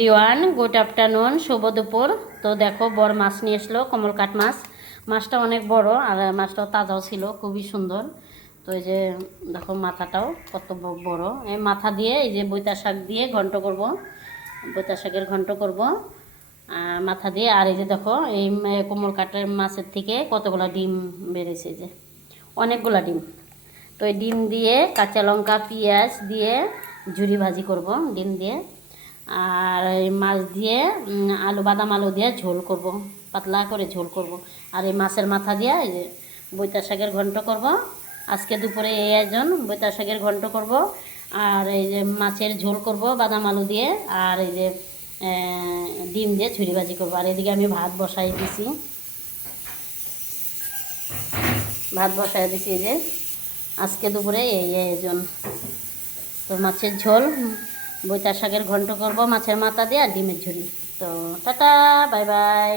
Everyone, good afternoon, শুভ দুপুর। তো দেখো বড় মাছ নিয়ে এসলো, কমলকাট মাছ। মাছটা অনেক বড় আর মাছটাও তাজাও ছিল, খুবই সুন্দর। তো এই যে দেখো মাথাটাও কত বড়। এই মাথা দিয়ে এই যে বৈতা শাক দিয়ে ঘন্ট করব, বৈতা শাকের ঘন্ট করব মাথা দিয়ে। আর এই যে দেখো এই কমলকাটের মাছের থেকে কতগুলো ডিম বেড়েছে, যে অনেকগুলা ডিম। তো এই ডিম দিয়ে কাঁচা লঙ্কা পেঁয়াজ দিয়ে ঝুরি ভাজি করব ডিম দিয়ে। আর এই মাছ দিয়ে আলু, বাদাম আলু দিয়ে ঝোল করব, পাতলা করে ঝোল করব। আর এই মাছের মাথা দিয়ে এই যে বৈতা শাকের ঘন্ট করব। আজকে দুপুরে এই আয়োজন, বৈতা শাকের ঘন্ট করব আর এই যে মাছের ঝোল করব বাদাম আলু দিয়ে। আর এই যে ডিম দিয়ে ঝুরি ভাজি করব। আর এদিকে আমি ভাত বসাই দিছি, এই যে আজকে দুপুরে এই আয়োজন। তো মাছের ঝোল, বৈতা শাকের ঘন্ট করব মাছের মাথা দিয়ে আর ডিমের ঝুরি। তো টাটা, বাই বাই।